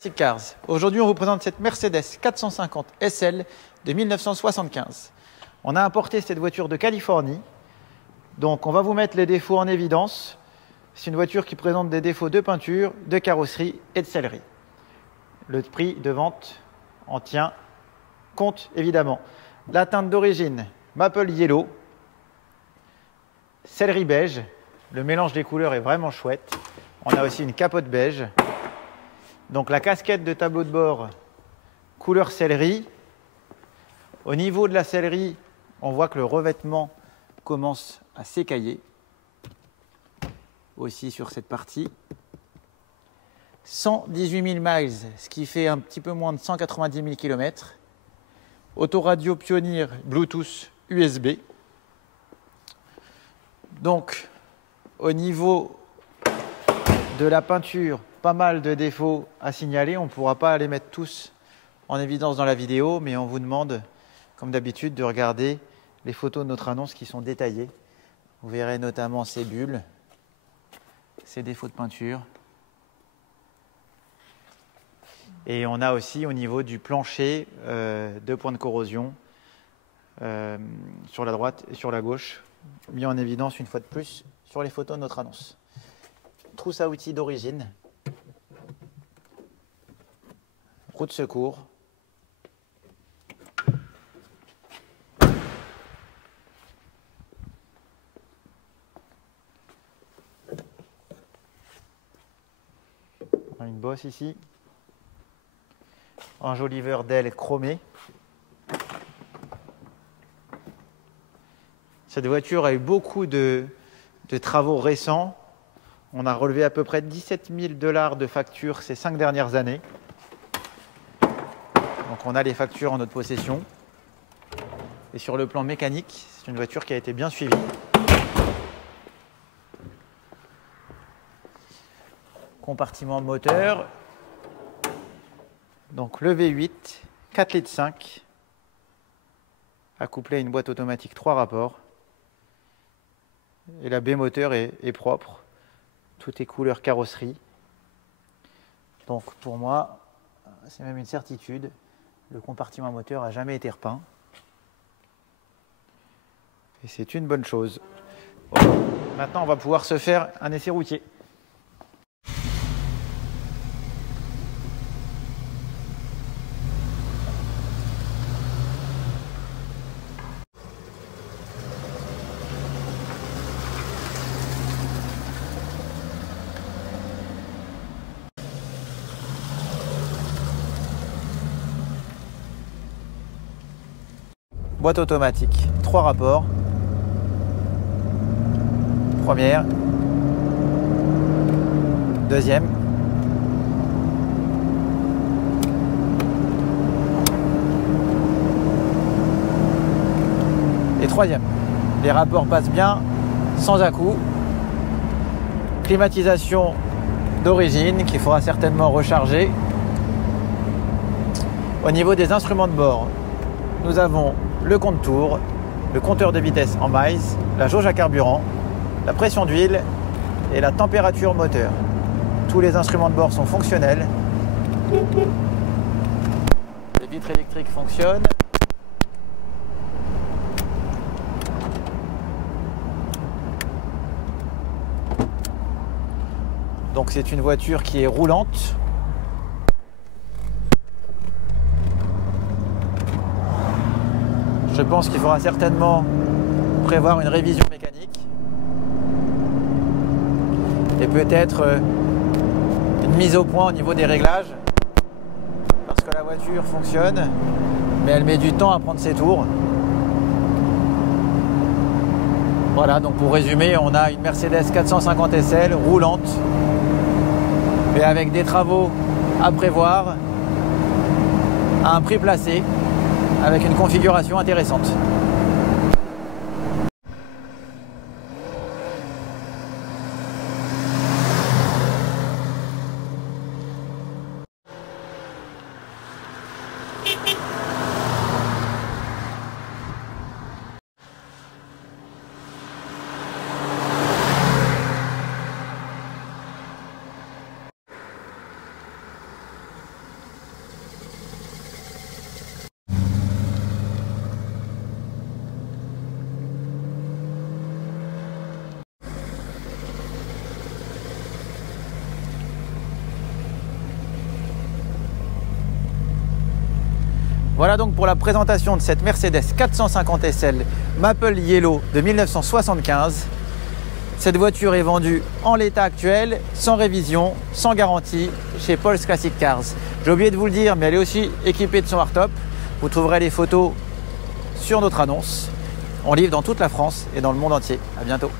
Classic Cars. Aujourd'hui, on vous présente cette Mercedes 450 SL de 1975. On a importé cette voiture de Californie. Donc, on va vous mettre les défauts en évidence. C'est une voiture qui présente des défauts de peinture, de carrosserie et de sellerie. Le prix de vente en tient compte, évidemment. La teinte d'origine, Maple Yellow, sellerie beige. Le mélange des couleurs est vraiment chouette. On a aussi une capote beige. Donc la casquette de tableau de bord, couleur sellerie. Au niveau de la sellerie, on voit que le revêtement commence à s'écailler. Aussi sur cette partie. 118 000 miles, ce qui fait un petit peu moins de 190 000 km. Autoradio Pioneer Bluetooth USB. Donc, au niveau de la peinture, pas mal de défauts à signaler. On ne pourra pas les mettre tous en évidence dans la vidéo, mais on vous demande, comme d'habitude, de regarder les photos de notre annonce qui sont détaillées. Vous verrez notamment ces bulles, ces défauts de peinture. Et on a aussi au niveau du plancher 2 points de corrosion sur la droite et sur la gauche, mis en évidence une fois de plus sur les photos de notre annonce. Trousse à outils d'origine. Roue de secours. On a une bosse ici. Enjoliveur d'aile chromé. Cette voiture a eu beaucoup de travaux récents. On a relevé à peu près 17 000 $ de factures ces 5 dernières années. Donc on a les factures en notre possession. Et sur le plan mécanique, c'est une voiture qui a été bien suivie. Compartiment moteur. Donc le V8, 4,5 litres, accouplé à une boîte automatique 3 rapports. Et la baie moteur est propre. Tout est couleur carrosserie. Donc pour moi, c'est même une certitude. Le compartiment moteur n'a jamais été repeint. Et c'est une bonne chose. Bon, maintenant, on va pouvoir se faire un essai routier. Boîte automatique, 3 rapports. Première. Deuxième. Et troisième. Les rapports passent bien, sans à-coups. Climatisation d'origine qu'il faudra certainement recharger. Au niveau des instruments de bord, nous avons le compte-tours, le compteur de vitesse en miles, la jauge à carburant, la pression d'huile et la température moteur. Tous les instruments de bord sont fonctionnels. Les vitres électriques fonctionnent. Donc c'est une voiture qui est roulante. Je pense qu'il faudra certainement prévoir une révision mécanique et peut-être une mise au point au niveau des réglages parce que la voiture fonctionne mais elle met du temps à prendre ses tours. Voilà, donc pour résumer, on a une Mercedes 450 SL roulante mais avec des travaux à prévoir à un prix placé, avec une configuration intéressante. Voilà donc pour la présentation de cette Mercedes 450 SL Maple Yellow de 1975. Cette voiture est vendue en l'état actuel, sans révision, sans garantie, chez Paul's Classic Cars. J'ai oublié de vous le dire, mais elle est aussi équipée de son hardtop. Vous trouverez les photos sur notre annonce. On livre dans toute la France et dans le monde entier. À bientôt.